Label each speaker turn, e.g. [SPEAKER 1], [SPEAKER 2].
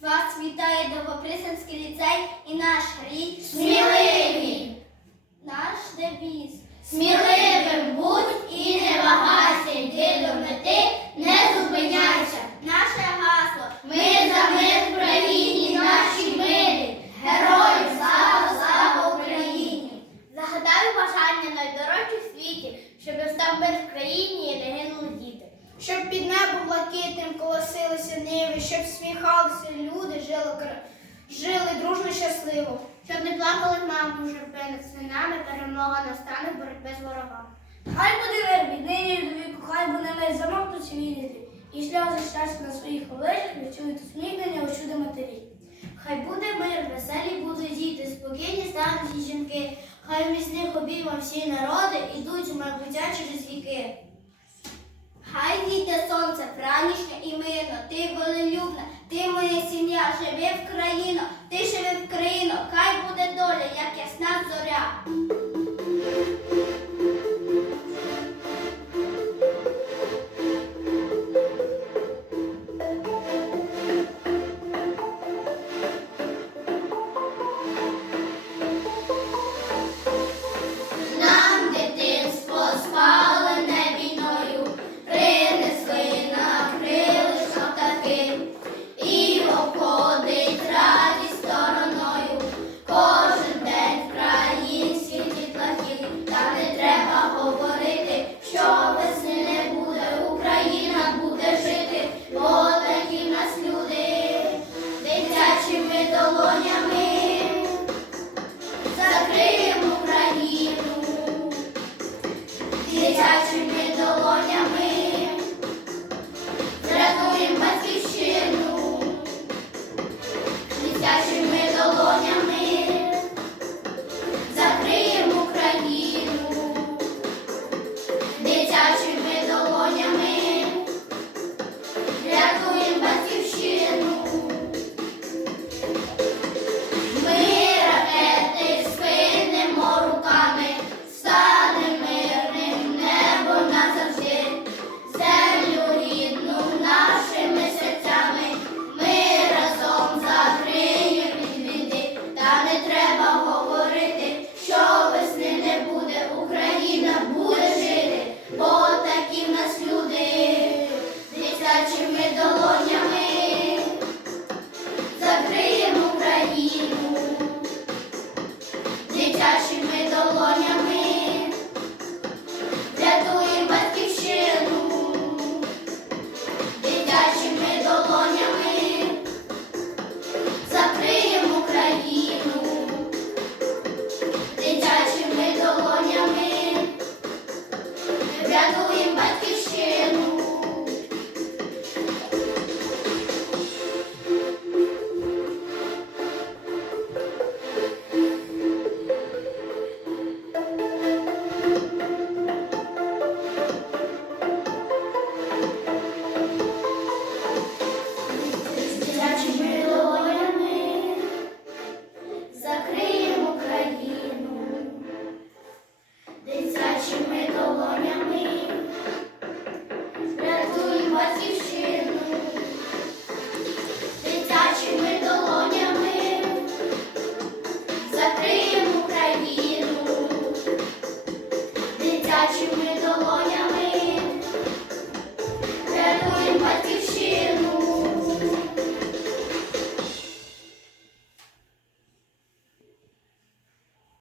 [SPEAKER 1] Вас вітає Довгоприсанський ліцей і наш рік
[SPEAKER 2] Сміливі!
[SPEAKER 1] Наш девіз.
[SPEAKER 2] Сміливим будь і не вагайся, йди до мети, не зупиняйся.
[SPEAKER 1] Наше гасло.
[SPEAKER 2] Ми за мир в країні нашій милі. Героям слава, слава Україні!
[SPEAKER 1] Загадаю бажання найдорожче в світі, щоб став мир в країні і не гинули діти. Щоб під небом блакитним колосилися ниви, щоб сміхалися синами, перемога настане в боротьбі з ворогами.
[SPEAKER 3] Хай буде мир від нині до віку, хай буде мир замокнуть вірити, і сльози щастя на своїх обличчях відчують усміхнення у чудо матері.
[SPEAKER 1] Хай буде мир, веселі будуть діти, спокійні стануть і жінки. Хай в міцних обіймах всі народи ідуть у майбуття через віки. Хай зійде сонце, вранішнє і мирно, ти волелюбна, ти моя сім'я, живи в країну, the Lord.